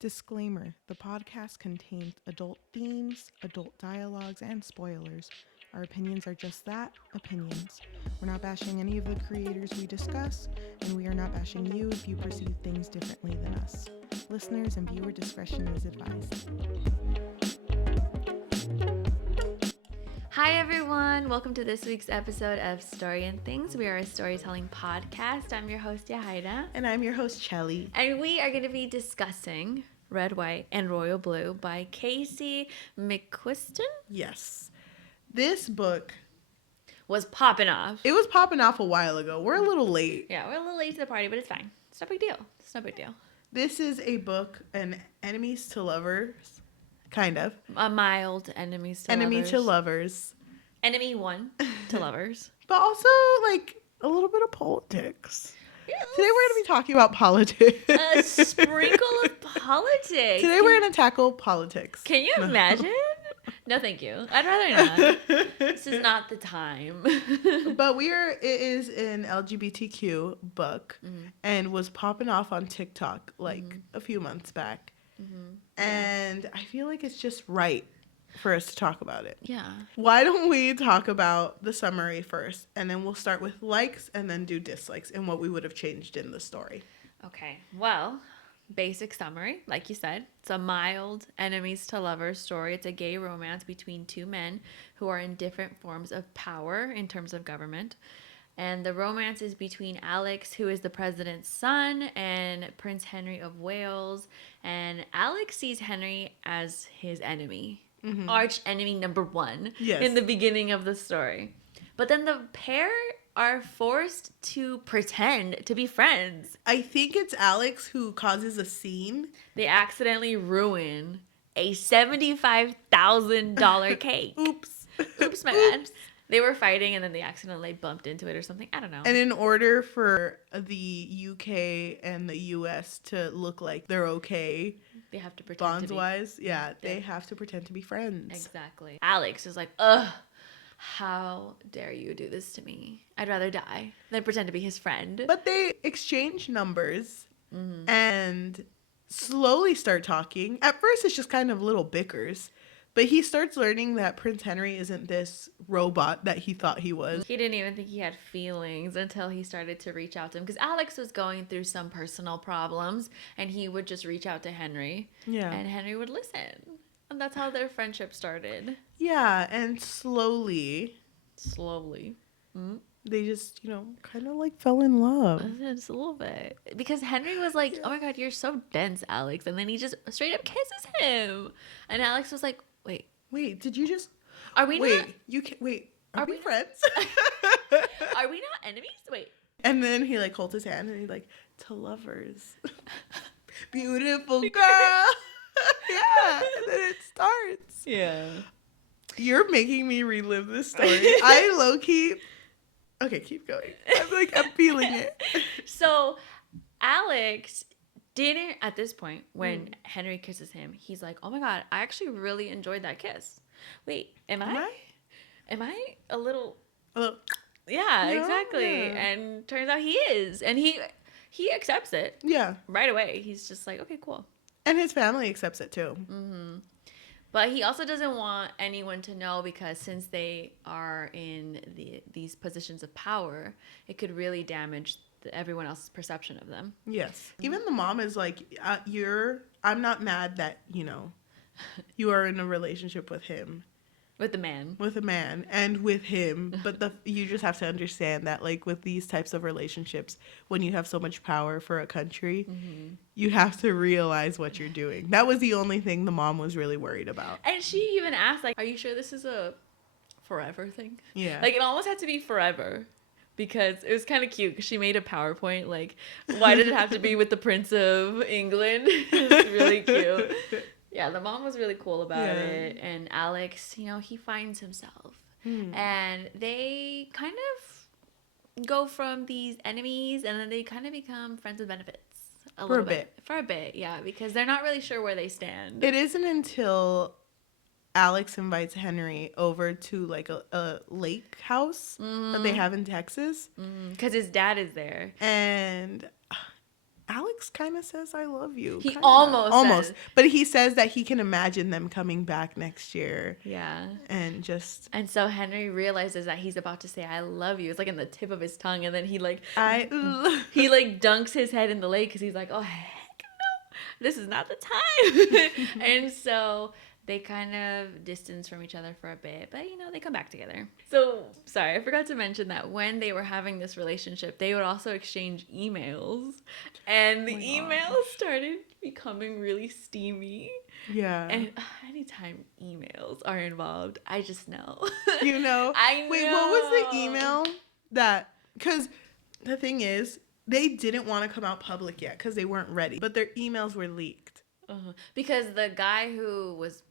Disclaimer: the podcast contains adult themes, adult dialogues, and spoilers. Our opinions are just that, opinions. We're not bashing any of the creators we discuss, and we are not bashing you if you perceive things differently than us. Listeners and viewer discretion is advised. Hi everyone, welcome to this week's episode of Story and Things. We are a storytelling podcast. I'm your host, Yajaira. And I'm your host, Cheli. And we are going to be discussing Red, White, and Royal Blue by Casey McQuiston. Yes. This book was popping off. It was popping off a while ago. We're a little late. Yeah, we're a little late to the party, but it's fine. It's no big deal. It's no big deal. This is a book, an enemies to lovers, kind of. A mild enemies to Enemy lovers. to lovers. Enemy one to lovers. But also, like, a little bit of politics. Yes. Today we're going to be talking about politics. A sprinkle of politics. Today we're going to tackle politics. Can you imagine? No, thank you. I'd rather not. This is not the time. But it is an LGBTQ book and was popping off on TikTok like a few months back. And I feel like it's just right for us to talk about it. Yeah. Why don't we talk about the summary first, and then we'll start with likes and then do dislikes and what we would have changed in the story. Okay. Well, basic summary, like you said, it's a mild enemies to lovers story. It's a gay romance between two men who are in different forms of power in terms of government. And the romance is between Alex, who is the president's son, and Prince Henry of Wales. And Alex sees Henry as his enemy. Arch enemy number one in the beginning of the story. But then the pair are forced to pretend to be friends. I think it's Alex who causes a scene. They accidentally ruin a $75,000 cake. Oops, my bad. They were fighting and then they accidentally bumped into it or something. I don't know. And in order for the UK and the US to look like they're okay, they have to pretend bonds-wise, they have to pretend to be friends. Exactly. Alex is like, ugh, how dare you do this to me? I'd rather die than pretend to be his friend. But they exchange numbers and slowly start talking. At first, it's just kind of little bickers. But he starts learning that Prince Henry isn't this robot that he thought he was. He didn't even think he had feelings until he started to reach out to him. Because Alex was going through some personal problems, and he would just reach out to Henry. Yeah. And Henry would listen. And that's how their friendship started. Yeah, and slowly. They just, kind of like fell in love. Just a little bit. Because Henry was like, oh my God, you're so dense, Alex. And then he just straight up kisses him. And Alex was like, Wait, did you just... Are we not... Are we friends? Are we not enemies? Wait. And then he, holds his hand and he's like, to lovers. Beautiful girl. Yeah. And then it starts. Yeah. You're making me relive this story. I low-key... Okay, keep going. I'm feeling it. So, Alex... didn't, at this point, when Henry kisses him, he's like, oh my God, I actually really enjoyed that kiss. Wait, am I a little... Yeah, exactly. Yeah. And turns out he is. And he accepts it. Yeah. Right away. He's just like, okay, cool. And his family accepts it too. But he also doesn't want anyone to know because since they are in these positions of power, it could really damage everyone else's perception of them. Yes. Even the mom is like, I'm not mad that, you are in a relationship with him. With a man and with him. But you just have to understand that, with these types of relationships, when you have so much power for a country, you have to realize what you're doing. That was the only thing the mom was really worried about. And she even asked, are you sure this is a forever thing? Yeah. It almost had to be forever. Because it was kind of cute because she made a PowerPoint, why did it have to be with the Prince of England? It's really cute. Yeah, the mom was really cool about it. And Alex, he finds himself. And they kind of go from these enemies and then they kind of become friends with benefits. For a bit, yeah. Because they're not really sure where they stand. It isn't until... Alex invites Henry over to a lake house that they have in Texas. Because his dad is there. And Alex Alex kind of says I love you. He kinda. almost says. But he says that he can imagine them coming back next year. Yeah. And just... And so Henry realizes that he's about to say I love you. It's like in the tip of his tongue, and then he like he like dunks his head in the lake because he's like, oh heck no, this is not the time. And so they kind of distance from each other for a bit, but they come back together. So sorry, I forgot to mention that when they were having this relationship, they would also exchange emails, and the emails started becoming really steamy. Yeah. And anytime emails are involved, I just know. You know? I know. Wait, what was the email that... Because the thing is, they didn't want to come out public yet because they weren't ready. But their emails were leaked. Because the guy who was,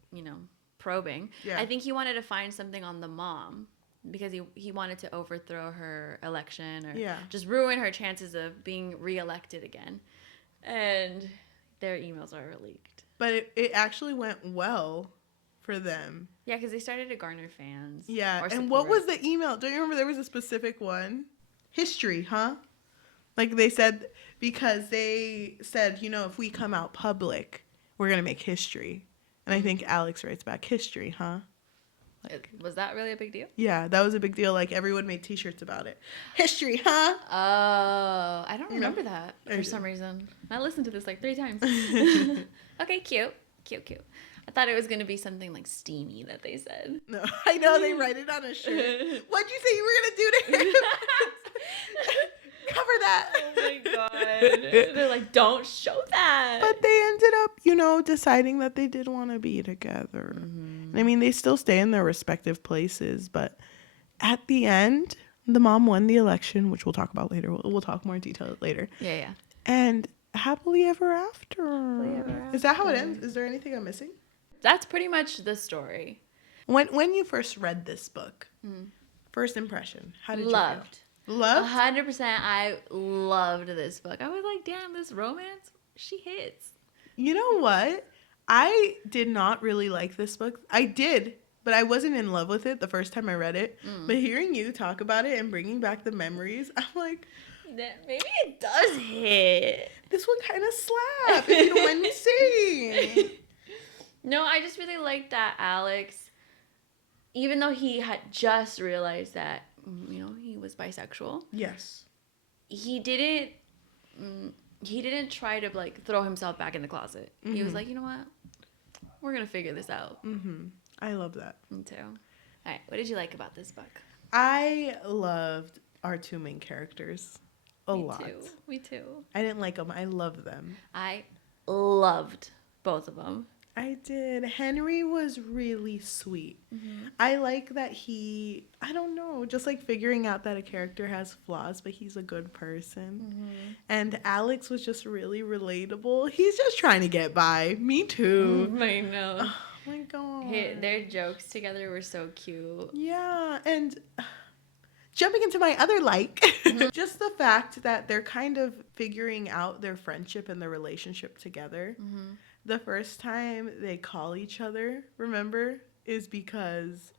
probing, I think he wanted to find something on the mom. Because he wanted to overthrow her election or just ruin her chances of being reelected again. And their emails are leaked. But it actually went well for them. Yeah, because they started to garner fans. Yeah, and what was the email? Don't you remember there was a specific one? History, huh? Like they said, because they said, if we come out public, we're going to make history. And I think Alex writes back, history, huh? Was that really a big deal? Yeah, that was a big deal. Like, everyone made T-shirts about it. History, huh? Oh, I don't remember that for some reason. I listened to this like 3 times. Okay, cute. I thought it was going to be something like steamy that they said. No, I know they write it on a shirt. What'd you say you were going to do to him? Cover that. Oh my god. They're like, don't show that. But they ended up, deciding that they did want to be together. Mm-hmm. I mean, they still stay in their respective places, but at the end, the mom won the election, which we'll talk about later. We'll talk more in detail later. Yeah. And happily ever after. Is that how it ends? Is there anything I'm missing? That's pretty much the story. When you first read this book, first impression, how did you feel? Loved? 100%. I loved this book. I was like, damn, this romance, she hits. You know what? I did not really like this book. I did, but I wasn't in love with it the first time I read it. But hearing you talk about it and bringing back the memories, I'm like... Maybe it does hit. This one kind of slapped, if you know what I'm saying. No, I just really liked that Alex, even though he had just realized that, he was bisexual. Yes. He didn't try to, like, throw himself back in the closet. Mm-hmm. He was like, you know what? We're going to figure this out. Mm-hmm. I love that. Me too. All right. What did you like about this book? I loved our 2 main characters a lot. Me too. I didn't like them. I loved them. I loved both of them. I did. Henry was really sweet. Mm-hmm. I like that I don't know, just like figuring out that a character has flaws, but he's a good person. Mm-hmm. And Alex was just really relatable. He's just trying to get by. Me too. I know. Oh my God. Their jokes together were so cute. Yeah. And jumping into my other just the fact that they're kind of figuring out their friendship and their relationship together. Mm-hmm. The first time they call each other, remember, is because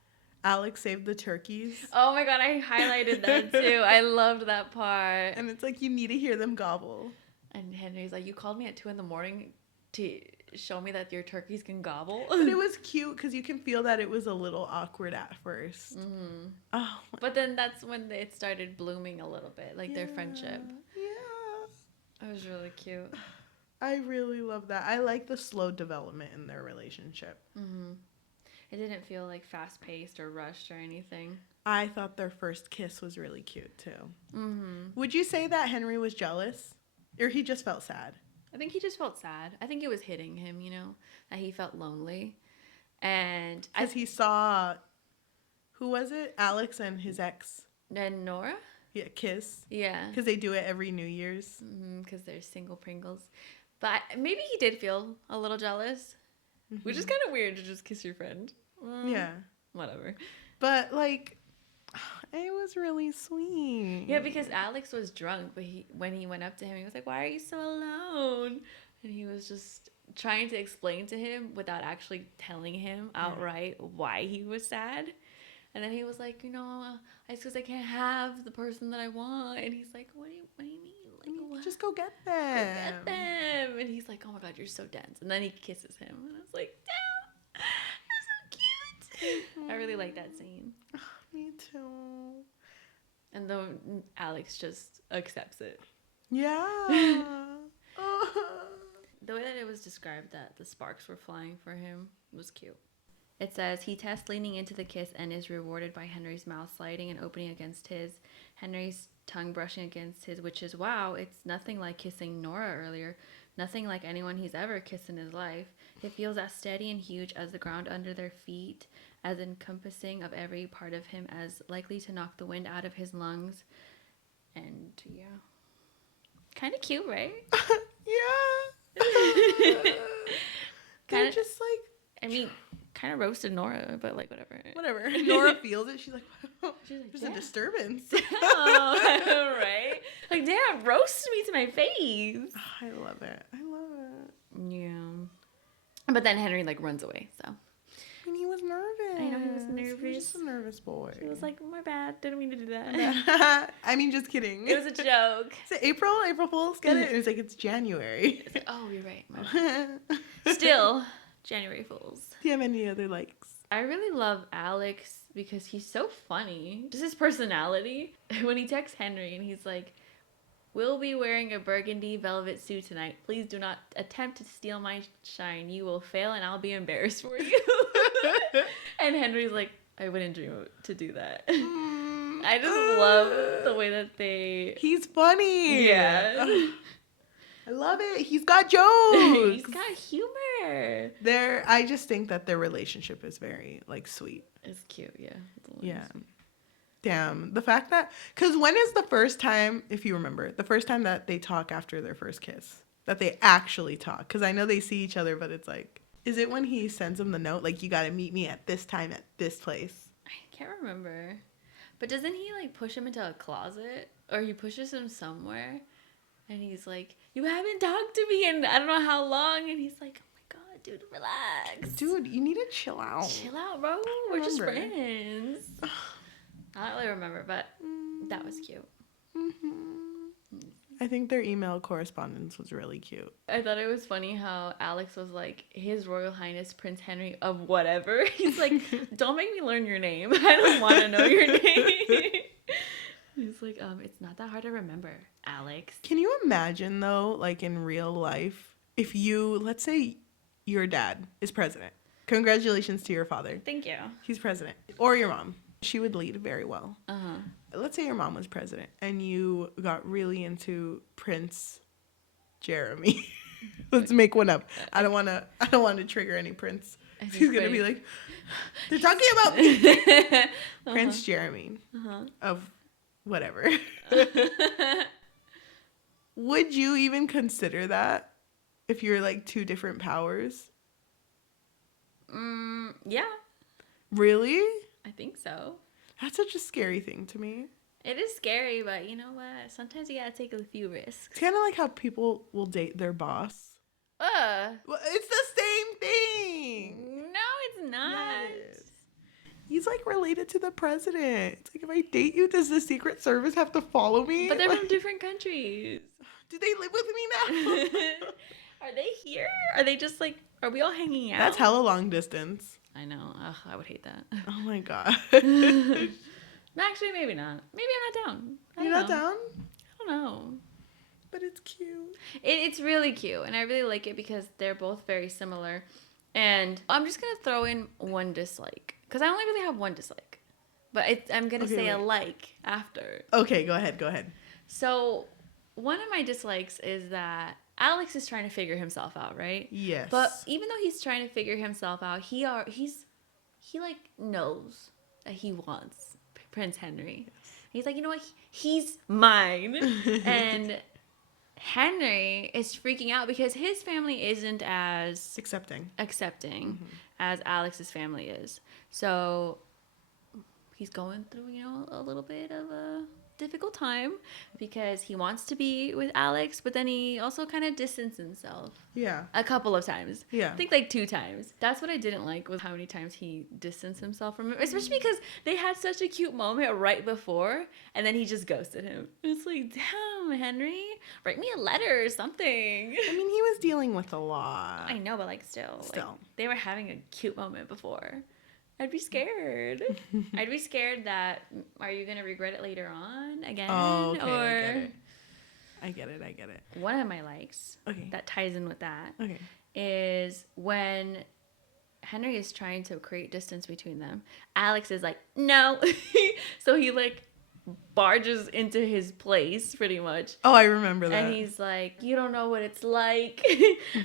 Alex saved the turkeys. Oh my God, I highlighted that too. I loved that part. And it's like, you need to hear them gobble. And Henry's like, you called me at 2 a.m. to show me that your turkeys can gobble? But it was cute because you can feel that it was a little awkward at first. Mm-hmm. Oh, but then that's when it started blooming a little bit, like their friendship. Yeah. It was really cute. I really love that. I like the slow development in their relationship. Mm-hmm. It didn't feel like fast-paced or rushed or anything. I thought their first kiss was really cute, too. Mm-hmm. Would you say that Henry was jealous? Or he just felt sad? I think he just felt sad. I think it was hitting him, that he felt lonely. And because he saw, who was it? Alex and his ex. And Nora? Yeah, kiss. Yeah. Because they do it every New Year's. Because they're single Pringles. But maybe he did feel a little jealous, which is kind of weird to just kiss your friend. Yeah. Whatever. But, like, it was really sweet. Yeah, because Alex was drunk, but when he went up to him, he was like, why are you so alone? And he was just trying to explain to him without actually telling him outright why he was sad. And then he was like, it's because I can't have the person that I want. And he's like, what do you mean? Like, Just go get Go them. get them. And he's like, oh my God, you're so dense. And then he kisses him. And I was like, damn, you're so cute. I really like that scene. Me too. And then Alex just accepts it. Yeah. The way that it was described that the sparks were flying for him was cute. It says, he tests leaning into the kiss and is rewarded by Henry's mouth sliding and opening against his, Henry's tongue brushing against his, which is, wow, it's nothing like kissing Nora earlier. Nothing like anyone he's ever kissed in his life. It feels as steady and huge as the ground under their feet, as encompassing of every part of him, as likely to knock the wind out of his lungs. And, yeah. Kind of cute, right? Yeah. They're just like... I mean, kind of roasted Nora, but like Whatever. Nora feels it. She's like, She's like, there's damn. a disturbance. Oh, right? Like, damn, roast me to my face. I love it. Yeah. But then Henry, like, runs away, so. And he was nervous. I know he was He was nervous. just a nervous boy. He was like, my bad. Didn't mean to do that. I mean, just kidding. It was a joke. Is it April? April Fool's? Get it? It was like, it's January. It's like, oh, you're right. My bad. Still, January Fools. Do you have any other likes? I really love Alex because he's so funny. Just his personality. When he texts Henry and he's like, we'll be wearing a burgundy velvet suit tonight. Please do not attempt to steal my shine. You will fail and I'll be embarrassed for you. And Henry's like, I wouldn't dream to do that. I just love the way that He's funny. Yeah. I love it. He's got jokes. He's got humor. I just think that their relationship is very, like, sweet. It's cute, yeah. Yeah. Damn. The fact that... Because when is the first time, if you remember, the first time that they talk after their first kiss? That they actually talk? Because I know they see each other, but it's like... Is it when he sends him the note? Like, you got to meet me at this time at this place? I can't remember. But doesn't he, like, push him into a closet? Or he pushes him somewhere? And he's like, you haven't talked to me in I don't know how long. And he's like, oh my God, dude, relax. Dude, you need to chill out. Chill out, bro. We're just friends. I don't really remember, but that was cute. I think their email correspondence was really cute. I thought it was funny how Alex was like, His Royal Highness Prince Henry of whatever. He's like, don't make me learn your name. I don't want to know your name. He's like, it's not that hard to remember, Alex. Can you imagine, though, like in real life, if let's say your dad is president. Congratulations to your father. Thank you. He's president. Or your mom. She would lead very well. Uh-huh. Let's say your mom was president and you got really into Prince Jeremy. Let's make one up. I don't want to trigger any prince. He's going to be like, they're talking about me. Prince Jeremy of whatever. Would you even consider that if you're like two different powers? Yeah. Really? I think so. That's such a scary thing to me. It is scary, but you know what? Sometimes you gotta take a few risks. It's kind of like how people will date their boss. Well, it's the same thing. No, it's not. Yes. He's like related to the president. It's like, if I date you, does the Secret Service have to follow me? But they're like, from different countries. Do they live with me now? Are they here? Are they just like, are we all hanging out? That's hella long distance. I know. Ugh, I would hate that. Oh my God. Actually, maybe not. Maybe I'm not down. You're not down? I don't know. But it's cute. It's really cute, and I really like it because they're both very similar. And I'm just going to throw in one dislike, because I only really have one dislike. But I'm going to say a like after. Okay, go ahead. So one of my dislikes is that Alex is trying to figure himself out, right? Yes. But even though he's trying to figure himself out, he like knows that he wants Prince Henry. Yes. He's like, you know what? He's mine. And Henry is freaking out because his family isn't as accepting as Alex's family is. So he's going through, a little bit of a difficult time because he wants to be with Alex, but then he also kind of distanced himself. Yeah. A couple of times. Yeah. I think like 2 times. That's what I didn't like was how many times he distanced himself from him. Especially because they had such a cute moment right before and then he just ghosted him. It's like, damn, Henry, write me a letter or something. I mean, he was dealing with a lot. I know, but like still. Like, they were having a cute moment before. I'd be scared. I'd be scared that, are you going to regret it later on again? Oh, okay, or... I get it. One of my likes that ties in with that is when Henry is trying to create distance between them. Alex is like, no. So he like barges into his place pretty much. Oh, I remember that. And he's like, you don't know what it's like.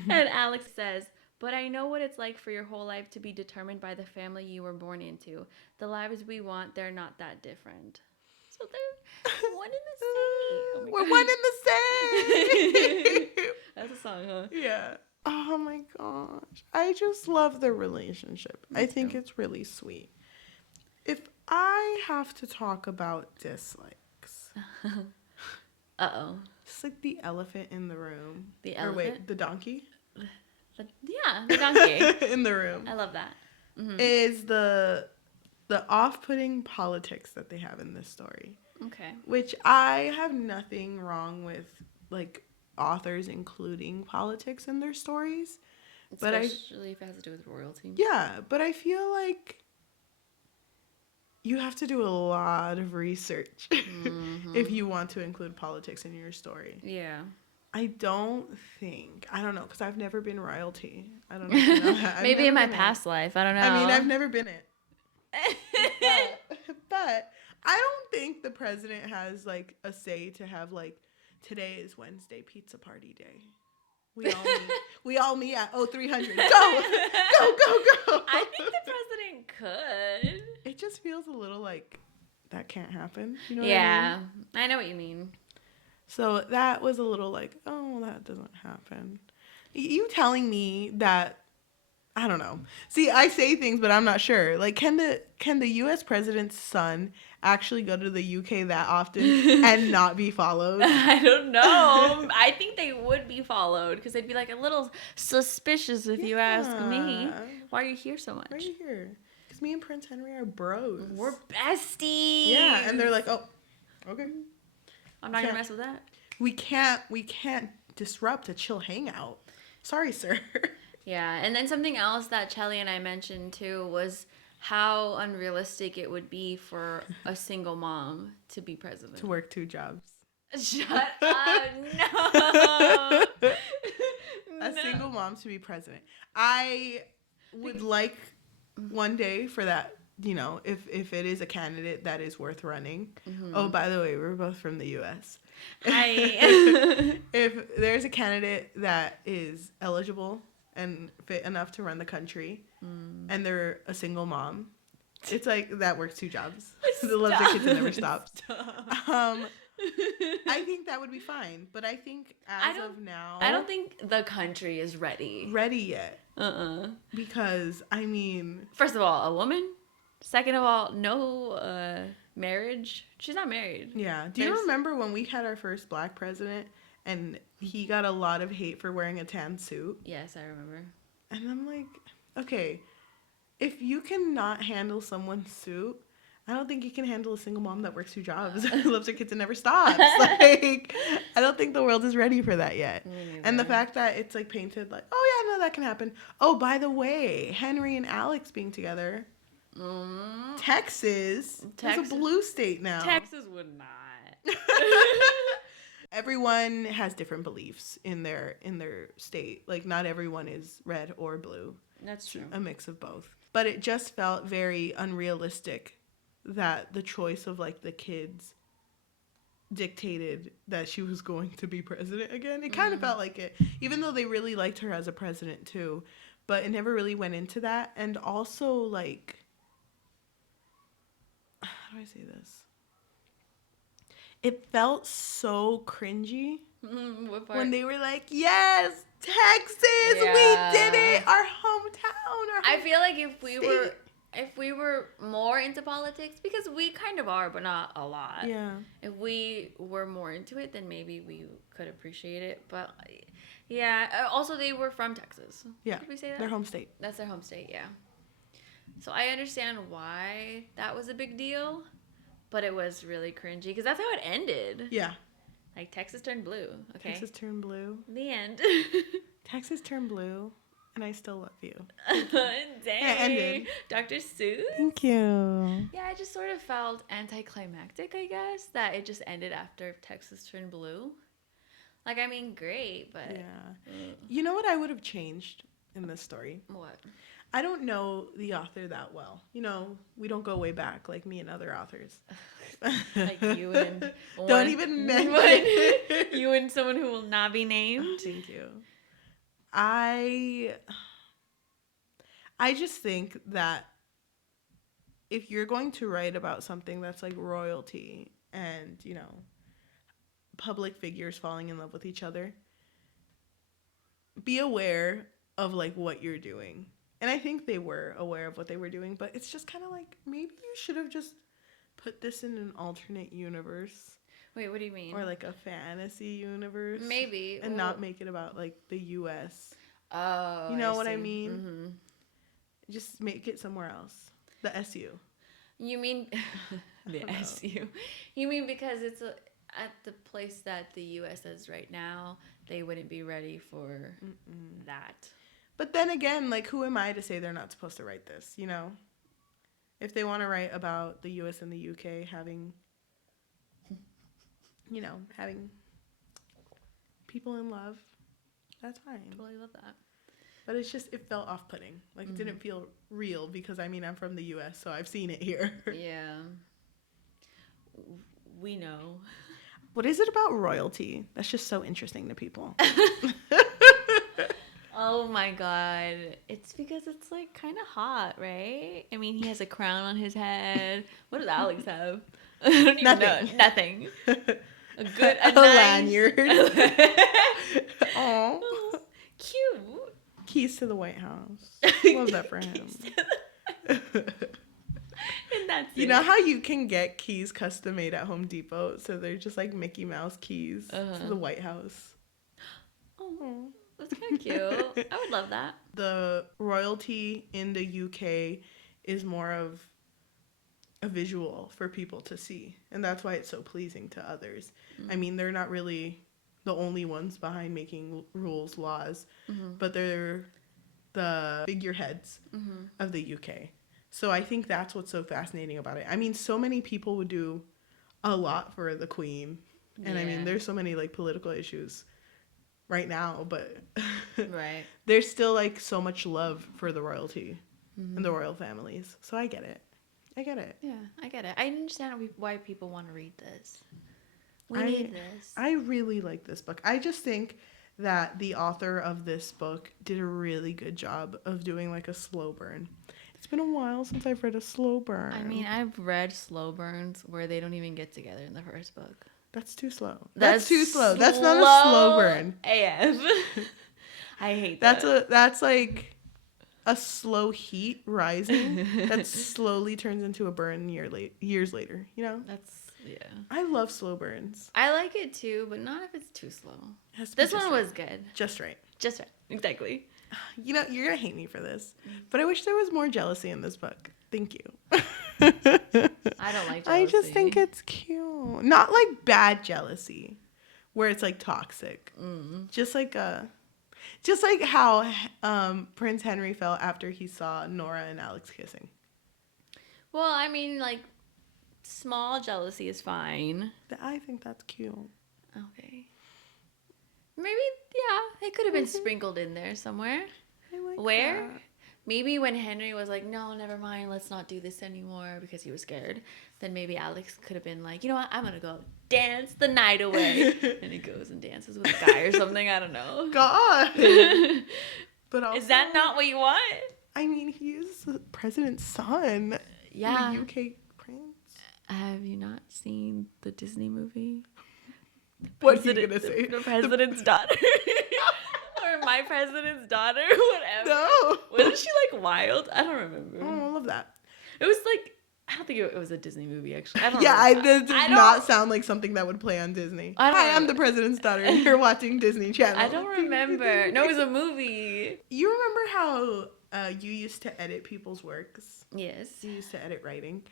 And Alex says, but I know what it's like for your whole life to be determined by the family you were born into. The lives we want, they're not that different. So they're one in the same. We're one in the same. That's a song, huh? Yeah. Oh my gosh. I just love their relationship. I think it's really sweet. If I have to talk about dislikes. Uh-oh. It's like the elephant in the room. The elephant? Or wait, the donkey? The donkey. In the room. I love that. Mm-hmm. Is the off-putting politics that they have in this story. Okay. Which I have nothing wrong with, like, authors including politics in their stories. Especially if it has to do with royalty. Yeah, but I feel like you have to do a lot of research if you want to include politics in your story. Yeah. I don't know, because I've never been royalty. I don't know if you know that. Maybe in my past life. I don't know. I mean, I've never been it. but I don't think the president has, like, a say to have, like, today is Wednesday pizza party day. We all meet at 0300. Go! I think the president could. It just feels a little like that can't happen. You know what I mean? I know what you mean. So that was a little like, oh, that doesn't happen. You telling me that, I don't know. See, I say things, but I'm not sure. Like, can the U.S. president's son actually go to the UK that often and not be followed? I don't know. I think they would be followed because they'd be like a little suspicious if you ask me. Why are you here so much? Why are you here? Because me and Prince Henry are bros. We're besties. Yeah, and they're like, oh, okay. I'm not gonna mess with that. We can't disrupt a chill hangout. Sorry, sir. Yeah, and then something else that Cheli and I mentioned too was how unrealistic it would be for a single mom to be president. To work 2 jobs. Shut up, no. A single mom to be president. I would like one day for that, you know, if it is a candidate that is worth running. Mm-hmm. Oh, by the way, we're both from the U.S. If there's a candidate that is eligible and fit enough to run the country, and they're a single mom, it's like that works 2 jobs. The love their kids and never stops. I think that would be fine, but I think as of now, I don't think the country is ready yet. Because I mean, first of all, a woman. Second of all, no marriage. She's not married. Yeah. Do you remember when we had our first black president and he got a lot of hate for wearing a tan suit? Yes, I remember. And I'm like, okay, if you cannot handle someone's suit, I don't think you can handle a single mom that works 2 jobs, loves her kids and never stops. Like, I don't think the world is ready for that yet. And the fact that it's like painted like, oh yeah, no, that can happen. Oh, by the way, Henry and Alex being together. Texas is a blue state now. Texas would not. Everyone has different beliefs in their state. Like, not everyone is red or blue. That's true. A mix of both. But it just felt very unrealistic that the choice of, like, the kids dictated that she was going to be president again. It kind of felt like it, even though they really liked her as a president too, but it never really went into that. And also, like, how do I say this? It felt so cringy when they were like, yes, Texas, we did it, our hometown, I feel like if we were if we were more into politics, because we kind of are, but not a lot. Yeah. If we were more into it, then maybe we could appreciate it. But yeah, also they were from Texas. Yeah. Did we say that? Their home state. That's their home state, yeah. So I understand why that was a big deal, but it was really cringy because that's how it ended. Yeah. Like Texas turned blue. Okay. Texas turned blue. The end. Texas turned blue, and I still love you. Dang. It ended. Dr. Seuss. Thank you. Yeah, I just sort of felt anticlimactic, I guess, that it just ended after Texas turned blue. Like, I mean, great, but... Yeah. You know what I would have changed in this story? What? I don't know the author that well. You know, we don't go way back like me and other authors. Like you and... Don't even mention you and someone who will not be named. Thank you. I just think that if you're going to write about something that's like royalty and, you know, public figures falling in love with each other, be aware of like what you're doing. And I think they were aware of what they were doing, but it's just kind of like, maybe you should have just put this in an alternate universe. Wait, what do you mean? Or like a fantasy universe. Maybe. And not make it about like the US. Oh, you know I what see. I mean? Mm-hmm. Just make it somewhere else. The SU. You mean the SU? You mean because it's at the place that the US is right now, they wouldn't be ready for that. But then again, like, who am I to say they're not supposed to write this, you know? If they want to write about the US and the UK having, you know, having people in love, that's fine. Totally love that. But it's just, it felt off-putting. Like, it didn't feel real because, I mean, I'm from the US, so I've seen it here. Yeah. We know. What is it about royalty that's just so interesting to people? Oh my god. It's because it's like kind of hot, right? I mean, he has a crown on his head. What does Alex have? I don't even know. Nothing. A nice lanyard. Aw. Cute. Keys to the White House. Love that for him. And that's You know how you can get keys custom made at Home Depot? So they're just like Mickey Mouse keys to the White House. Oh, that's kind of cute. I would love that. The royalty in the UK is more of a visual for people to see. And that's why it's so pleasing to others. I mean, they're not really the only ones behind making rules, laws, but they're the figureheads of the UK. So I think that's what's so fascinating about it. I mean, so many people would do a lot for the Queen. And I mean, there's so many like political issues right now, but right. There's still like so much love for the royalty and the royal families. So I get it. Yeah, I get it. I understand why people want to read this. We need this. I really like this book. I just think that the author of this book did a really good job of doing like a slow burn. It's been a while since I've read a slow burn. I mean, I've read slow burns where they don't even get together in the first book. That's too slow. That's too slow. That's not a slow burn. AF. I hate that. That's like a slow heat rising that slowly turns into a burn years later, you know? Yeah. I love slow burns. I like it too, but not if it's too slow. This one was good. Just right. Just right. Exactly. You know, you're going to hate me for this, but I wish there was more jealousy in this book. Thank you. I don't like jealousy. I just think it's cute. Not like bad jealousy, where it's like toxic. Just like how Prince Henry felt after he saw Nora and Alex kissing. Well, I mean, like, small jealousy is fine. I think that's cute. Okay. Maybe, yeah, it could have been sprinkled in there somewhere. I like Where? that. Maybe when Henry was like, no, never mind, let's not do this anymore because he was scared. Then maybe Alex could have been like, you know what, I'm going to go dance the night away. And he goes and dances with a guy or something. I don't know. God. But also, is that not what you want? I mean, he is the president's son. Yeah. The UK prince. Have you not seen the Disney movie? What's he gonna say? The President's Daughter. Or My President's Daughter, whatever. No. Wasn't she like wild? I don't remember. Oh, I love that. It was like, I don't think it was a Disney movie, actually. I don't Yeah, remember. it does not sound like something that would play on Disney. Hi, I'm the president's daughter, and you're watching Disney Channel. I don't remember. No, it was a movie. You remember how you used to edit people's works? Yes. You used to edit writing.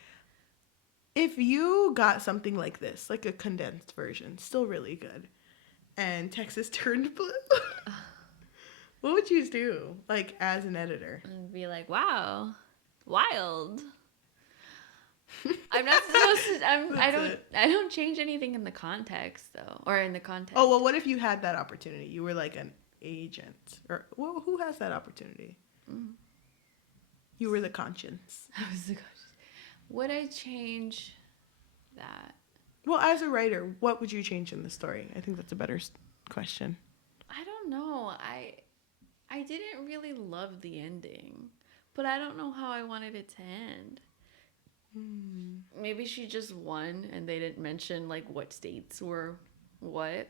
If you got something like this, like a condensed version, still really good, and Texas turned blue, what would you do, like, as an editor? And be like, wow, wild. I'm not supposed to. I don't change anything in the context though, or in the context. Oh well, what if you had that opportunity? You were like an agent, or well, who has that opportunity? Mm. You were the conscience. I was the conscience. Would I change that? Well, as a writer, what would you change in the story? I think that's a better question. I don't know. I didn't really love the ending, but I don't know how I wanted it to end. Maybe she just won and they didn't mention like what states were what.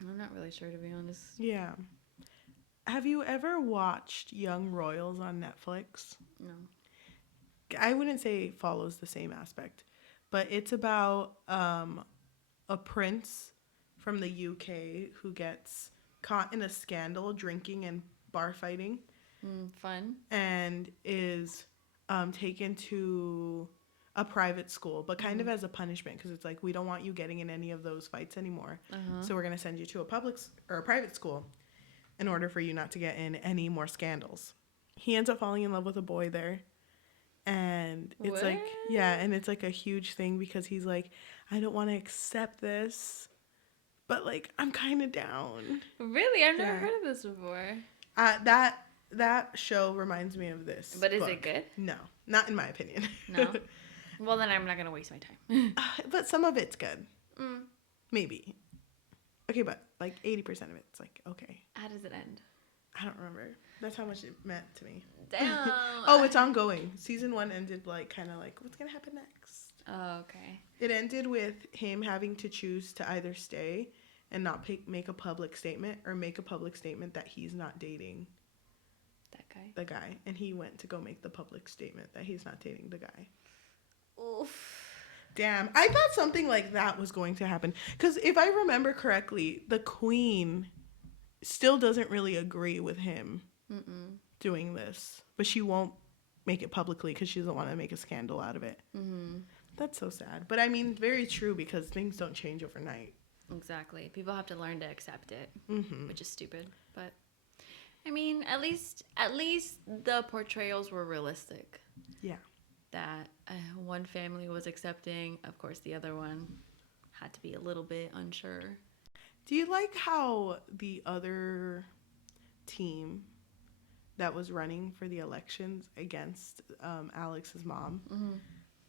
I'm not really sure, to be honest. Yeah. Have you ever watched Young Royals on Netflix? No. I wouldn't say it follows the same aspect, but it's about a prince from the UK who gets caught in a scandal drinking and bar fighting. Fun. And is taken to a private school, but kind of as a punishment, because it's like, we don't want you getting in any of those fights anymore. So we're going to send you to a private school in order for you not to get in any more scandals. He ends up falling in love with a boy there. And it's what? Like, yeah, and it's like a huge thing because he's like, I don't want to accept this, but like, I'm kind of down. Really? I've never heard of this before. That show reminds me of this. But is it good? No, not in my opinion. No? Well, then I'm not going to waste my time. But some of it's good. Maybe. Okay, but like 80% of it's like, okay. How does it end? I don't remember. That's how much it meant to me. Damn. Oh, it's ongoing. Season 1 ended like kind of like, what's going to happen next? Oh, okay. It ended with him having to choose to either stay and not make a public statement, or make a public statement that he's not dating the guy. And he went to go make the public statement that he's not dating the guy. Oof. Damn, I thought something like that was going to happen. Because if I remember correctly, the queen still doesn't really agree with him doing this. But she won't make it publicly because she doesn't want to make a scandal out of it. That's so sad. But I mean, very true, because things don't change overnight. Exactly. People have to learn to accept it, which is stupid. But, I mean, at least the portrayals were realistic. Yeah. That one family was accepting. Of course, the other one had to be a little bit unsure. Do you like how the other team that was running for the elections against Alex's mom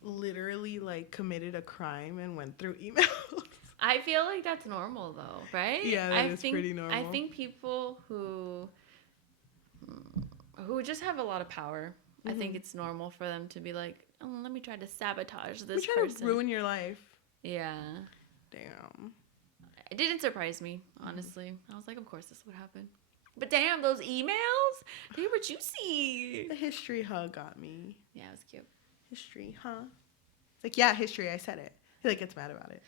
literally like committed a crime and went through emails? I feel like that's normal though, right? Yeah, that is pretty normal. I think people who just have a lot a lot of I think it's normal for them to be like, oh, let me try to sabotage this person. To ruin your life. Yeah. Damn. It didn't surprise me, honestly. I was like, of course this would happen. But damn, those emails, they were juicy. The history hug got me. Yeah, it was cute. History, huh? It's like, yeah, history, I said it. He like gets mad about it.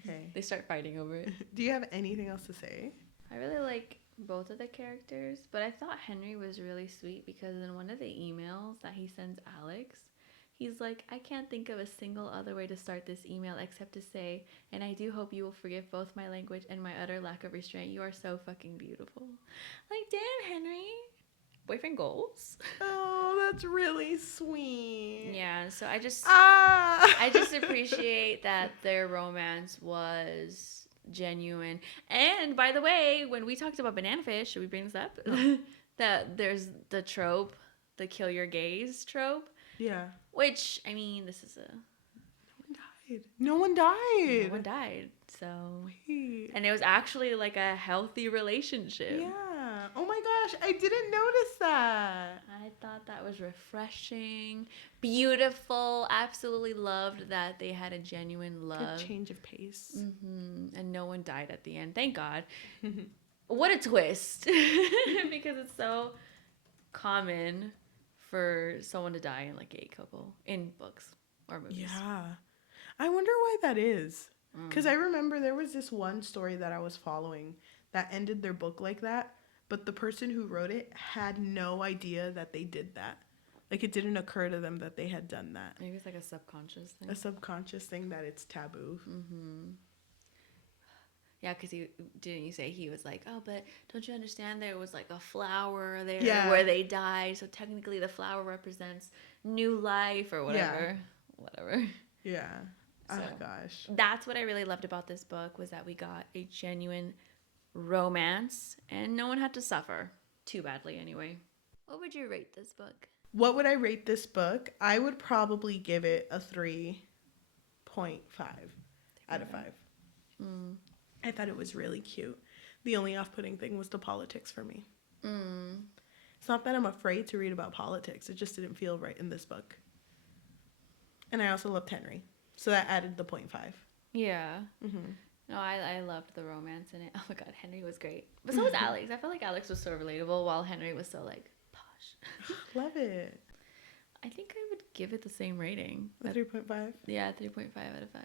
Okay. They start fighting over it. Do you have anything else to say? I really like both of the characters, but I thought Henry was really sweet because in one of the emails that he sends Alex, he's like, I can't think of a single other way to start this email except to say, and I do hope you will forgive both my language and my utter lack of restraint. You are so fucking beautiful. Like, damn, Henry. Boyfriend goals. Oh, that's really sweet. Yeah, so I just appreciate that their romance was genuine. And by the way, when we talked about Banana Fish, should we bring this up? That there's the trope, the kill your gays trope. Yeah. Which, I mean, this is No one died. No one died. So. Wait. And it was actually like a healthy relationship. Yeah. Oh my gosh, I didn't notice that. I thought that was refreshing, beautiful. Absolutely loved that they had a genuine love. Good change of pace. And no one died at the end. Thank God. What a twist. Because it's so common for someone to die in like a gay couple in books or movies. Yeah. I wonder why that is. Because I remember there was this one story that I was following that ended their book like that, but the person who wrote it had no idea that they did that. Like, it didn't occur to them that they had done that. Maybe it's like a subconscious thing. A subconscious thing that it's taboo. Mm-hmm. Yeah, because didn't you say he was like, oh, but don't you understand there was like a flower there where they died, so technically the flower represents new life or whatever. Yeah. Whatever. Yeah. So, oh, gosh. That's what I really loved about this book, was that we got a genuine romance and no one had to suffer too badly anyway. What would you rate this book? What would I rate this book? I would probably give it a 3.5 out of 5. I thought it was really cute. The only off-putting thing was the politics for me. It's not that I'm afraid to read about politics. It just didn't feel right in this book. And I also loved Henry. So that added the 0.5. Yeah. Mm-hmm. No, I loved the romance in it. Oh my God, Henry was great. But so was Alex. I felt like Alex was so relatable while Henry was so like posh. Love it. I think I would give it the same rating. A 3.5? Yeah, 3.5 out of 5.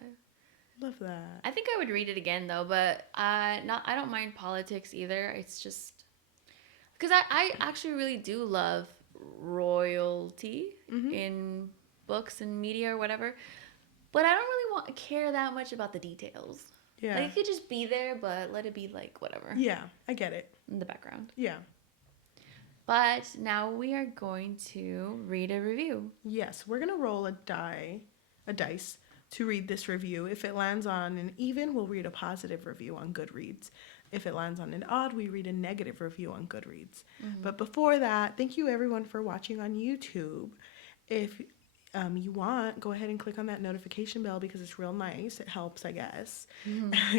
Love that. I think I would read it again though, but I don't mind politics either. It's just because I actually really do love royalty in books and media or whatever, but I don't really care that much about the details. Yeah, like it could just be there, but let it be like whatever. Yeah, I get it. In the background. Yeah. But now we are going to read a review. Yes, we're gonna roll a dice to read this review. If it lands on an even, we'll read a positive review on Goodreads. If it lands on an odd, we read a negative review on Goodreads. But before that, thank you everyone for watching on YouTube. If you want, go ahead and click on that notification bell because it's real nice. It helps, I guess.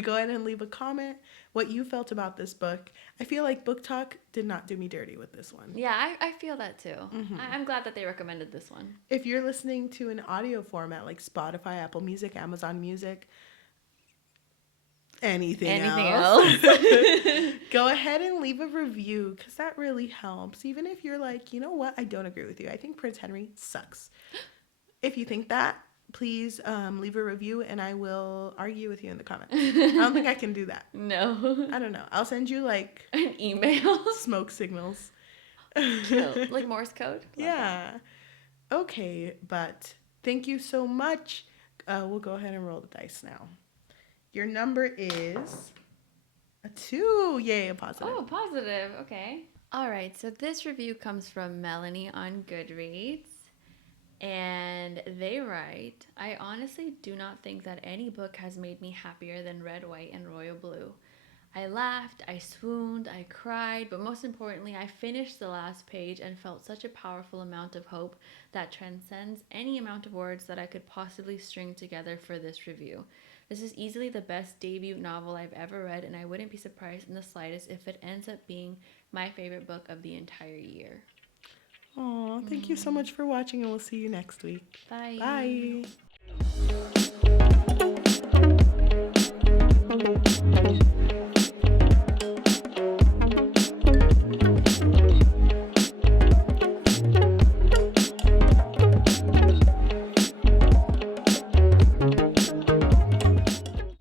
Go ahead and leave a comment what you felt about this book. I feel like BookTok did not do me dirty with this one. Yeah, I feel that too. I'm glad that they recommended this one. If you're listening to an audio format like Spotify, Apple Music, Amazon Music, anything else. Go ahead and leave a review because that really helps. Even if you're like, you know what, I don't agree with you. I think Prince Henry sucks. If you think that, please leave a review and I will argue with you in the comments. I don't think I can do that. No. I don't know. I'll send you like an email. Smoke signals. Cute. Like Morse code? Yeah. Okay, but thank you so much. We'll go ahead and roll the dice now. Your number is a 2. Yay, a positive. Oh, positive. Okay. All right, so this review comes from Melanie on Goodreads. And they write, I honestly do not think that any book has made me happier than Red, White, and Royal Blue. I laughed, I swooned, I cried, but most importantly, I finished the last page and felt such a powerful amount of hope that transcends any amount of words that I could possibly string together for this review. This is easily the best debut novel I've ever read, and I wouldn't be surprised in the slightest if it ends up being my favorite book of the entire year. Aw, thank you so much for watching, and we'll see you next week. Bye. Bye.